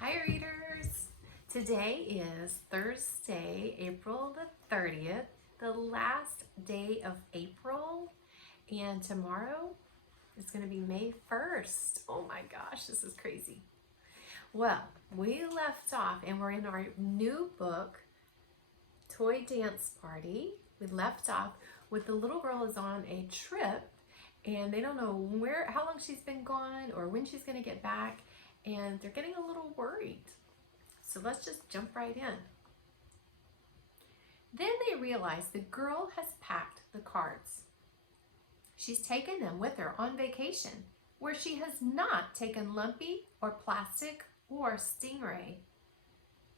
Hi readers! Today is Thursday, April the 30th, the last day of April, and tomorrow is going to be May 1st. Oh my gosh, this is crazy. Well, we left off and we're in our new book, Toy Dance Party. We left off with the little girl is on a trip and they don't know how long she's been gone or when she's going to get back, and they're getting a little worried. So let's just jump right in. Then they realize the girl has packed the cards. She's taken them with her on vacation, where she has not taken Lumpy or Plastic or Stingray.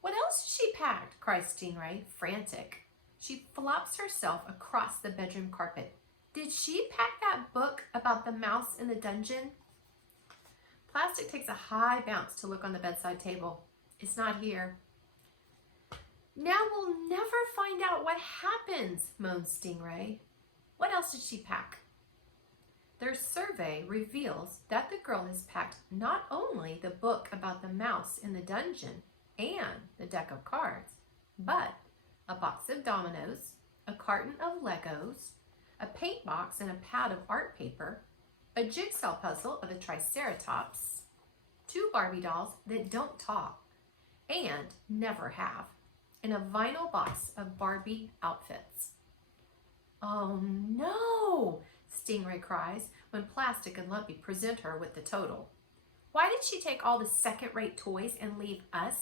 What else has she packed? Cries Stingray, frantic. She flops herself across the bedroom carpet. Did she pack that book about the mouse in the dungeon? Plastic takes a high bounce to look on the bedside table. It's not here. Now we'll never find out what happens, moans Stingray. What else did she pack? Their survey reveals that the girl has packed not only the book about the mouse in the dungeon and the deck of cards, but a box of dominoes, a carton of Legos, a paint box and a pad of art paper, a jigsaw puzzle of a Triceratops, 2 Barbie dolls that don't talk and never have, and a vinyl box of Barbie outfits. Oh no, Stingray cries when Plastic and Lumpy present her with the total. Why did she take all the second-rate toys and leave us?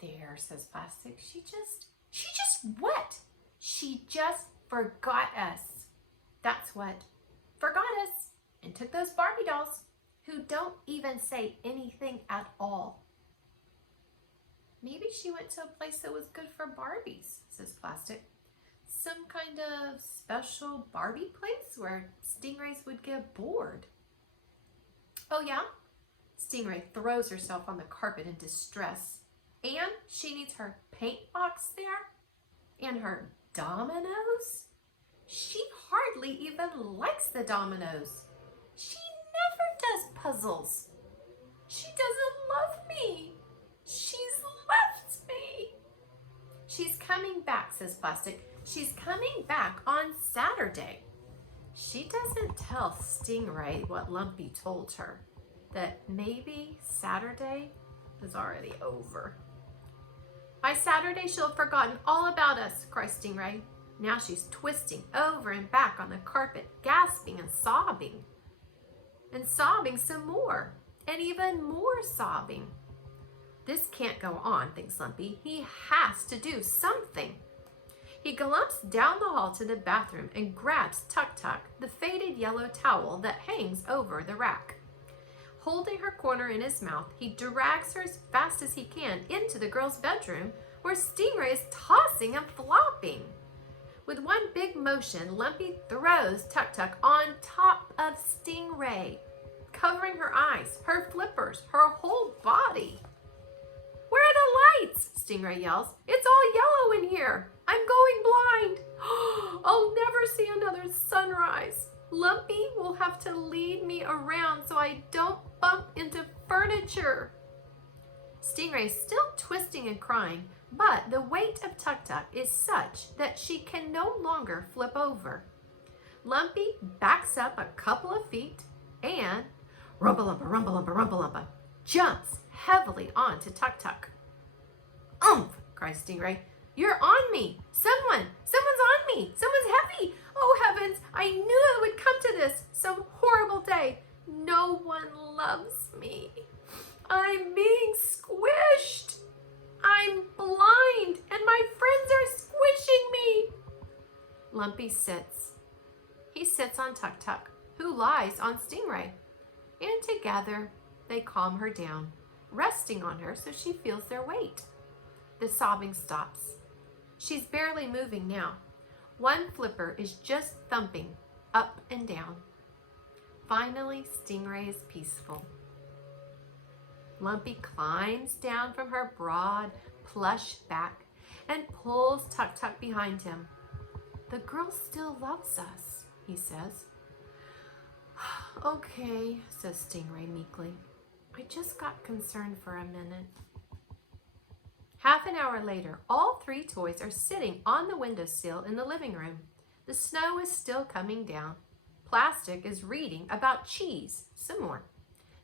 There, says Plastic. She just what? She just forgot us. That's what. Forgot us and took those Barbie dolls who don't even say anything at all. Maybe she went to a place that was good for Barbies, says Plastic. Some kind of special Barbie place where Stingrays would get bored. Oh yeah? Stingray throws herself on the carpet in distress. And she needs her paint box there and her dominoes. She hardly even likes the dominoes. She never does puzzles. She doesn't love me. She's left me. She's coming back, says Plastic. She's coming back on Saturday. She doesn't tell Stingray what Lumpy told her, that maybe Saturday is already over. By Saturday, she'll have forgotten all about us, cries Stingray. Now she's twisting over and back on the carpet, gasping and sobbing some more, and even more sobbing. This can't go on, thinks Lumpy. He has to do something. He galumps down the hall to the bathroom and grabs Tuk Tuk, the faded yellow towel that hangs over the rack. Holding her corner in his mouth, he drags her as fast as he can into the girl's bedroom, where Stingray is tossing and flopping. With one big motion, Lumpy throws Tuk Tuk on top of Stingray, covering her eyes, her flippers, her whole body. Where are the lights? Stingray yells. It's all yellow in here. I'm going blind. I'll never see another sunrise. Lumpy will have to lead me around so I don't bump into furniture. Stingray is still twisting and crying, but the weight of Tuk Tuk is such that she can no longer flip over. Lumpy backs up a couple of feet and rumpa-lumpa, jumps heavily onto Tuk Tuk. Oomph, cries Stingray. You're on me. Someone's on me. Someone's heavy. Oh heavens, I knew it would come to this. Some horrible day. No one loves me. I'm being squished. I'm blind and my friends are squishing me. Lumpy sits. He sits on Tuk Tuk, who lies on Stingray. And together they calm her down, resting on her so she feels their weight. The sobbing stops. She's barely moving now. One flipper is just thumping up and down. Finally, Stingray is peaceful. Lumpy climbs down from her broad, plush back and pulls Tuk Tuk behind him. The girl still loves us, he says. Okay, says Stingray meekly. I just got concerned for a minute. Half an hour later, all 3 toys are sitting on the windowsill in the living room. The snow is still coming down. Plastic is reading about cheese some more.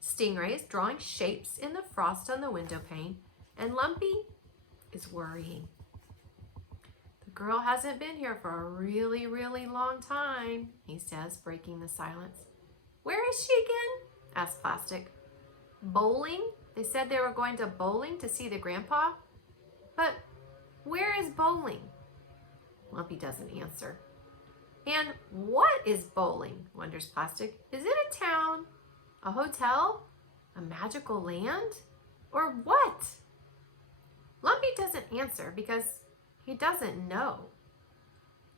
Stingray is drawing shapes in the frost on the window pane, and Lumpy is worrying. The girl hasn't been here for a really, really long time, he says, breaking the silence. Where is she again? Asked Plastic. Bowling? They said they were going to bowling to see the grandpa? But where is bowling? Lumpy doesn't answer. And what is bowling? Wonders Plastic. Is it a town? A hotel? A magical land? Or what? Lumpy doesn't answer because he doesn't know.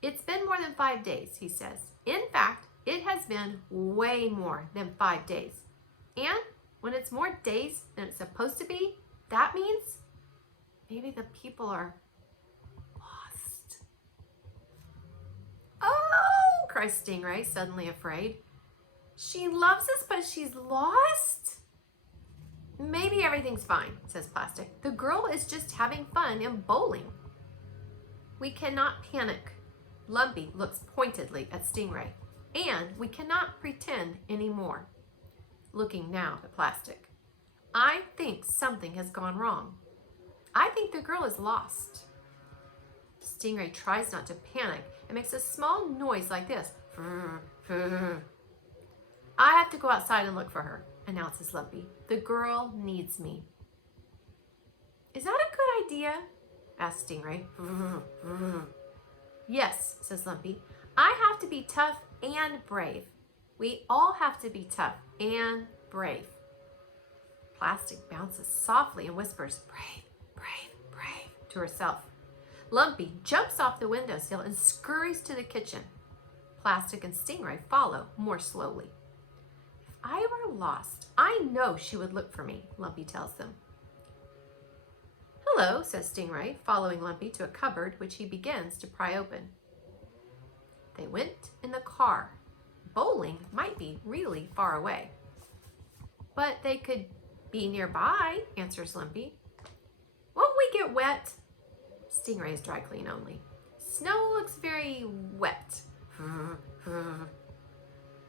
It's been more than 5 days, he says. In fact, it has been way more than 5 days. And when it's more days than it's supposed to be, that means maybe the people are lost. Oh, cries Stingray, suddenly afraid. She loves us, but she's lost? Maybe everything's fine, says Plastic. The girl is just having fun in bowling. We cannot panic. Lumpy looks pointedly at Stingray. And we cannot pretend anymore. Looking now at Plastic. I think something has gone wrong. I think the girl is lost. Stingray tries not to panic and makes a small noise like this. I have to go outside and look for her, announces Lumpy. The girl needs me. Is that a good idea? Asks Stingray. Yes, says Lumpy. I have to be tough and brave. We all have to be tough and brave. Plastic bounces softly and whispers, brave, brave, brave, to herself. Lumpy jumps off the windowsill and scurries to the kitchen. Plastic and Stingray follow more slowly. If I were lost, I know she would look for me, Lumpy tells them. Hello, says Stingray, following Lumpy to a cupboard which he begins to pry open. They went in the car. Bowling might be really far away. But they could be nearby, answers Lumpy. Won't we get wet? Stingray's dry clean only. Snow looks very wet.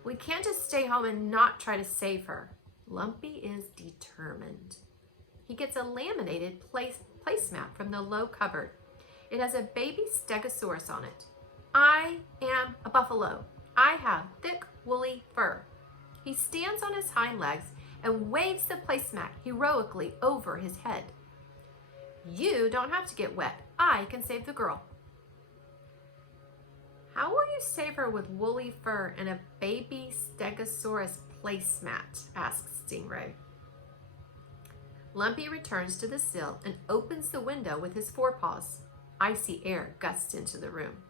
We can't just stay home and not try to save her. Lumpy is determined. He gets a laminated placemat from the low cupboard. It has a baby stegosaurus on it. I am a buffalo. I have thick, woolly fur. He stands on his hind legs and waves the placemat heroically over his head. You don't have to get wet. I can save the girl. How will you save her with woolly fur and a baby stegosaurus placemat? Asks Stingray. Lumpy returns to the sill and opens the window with his forepaws. Icy air gusts into the room.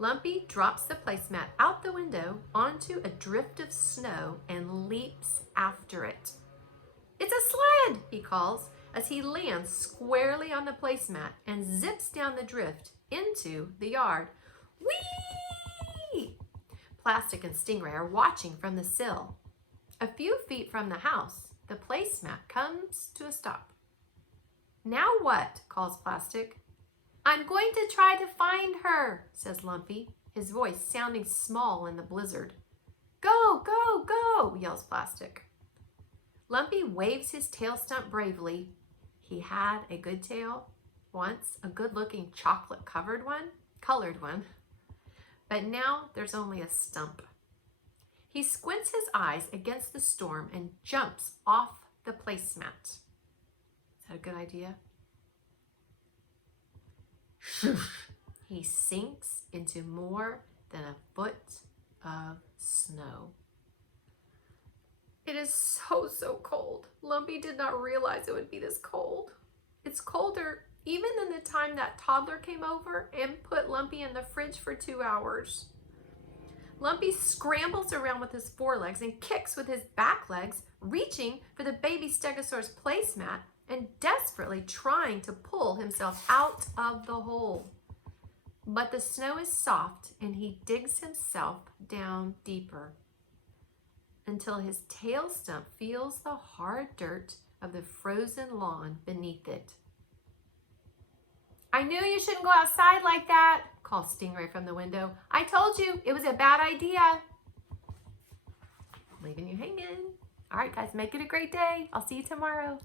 Lumpy drops the placemat out the window onto a drift of snow and leaps after it. It's a sled, he calls, as he lands squarely on the placemat and zips down the drift into the yard. Whee! Plastic and Stingray are watching from the sill. A few feet from the house, the placemat comes to a stop. Now what? Calls Plastic. I'm going to try to find her, says Lumpy, his voice sounding small in the blizzard. Go, go, go, yells Plastic. Lumpy waves his tail stump bravely. He had a good tail once, a good-looking chocolate-colored one, but now there's only a stump. He squints his eyes against the storm and jumps off the placemat. Is that a good idea? He sinks into more than a foot of snow. It is so cold. Lumpy did not realize it would be this cold. It's colder even than the time that toddler came over and put Lumpy in the fridge for 2 hours. Lumpy scrambles around with his forelegs and kicks with his back legs, reaching for the baby stegosaurus placemat and desperately trying to pull himself out of the hole. But the snow is soft and he digs himself down deeper. until his tail stump feels the hard dirt of the frozen lawn beneath it. I knew you shouldn't go outside like that, called Stingray from the window. I told you it was a bad idea. Leaving you hanging. All right, guys, make it a great day. I'll see you tomorrow.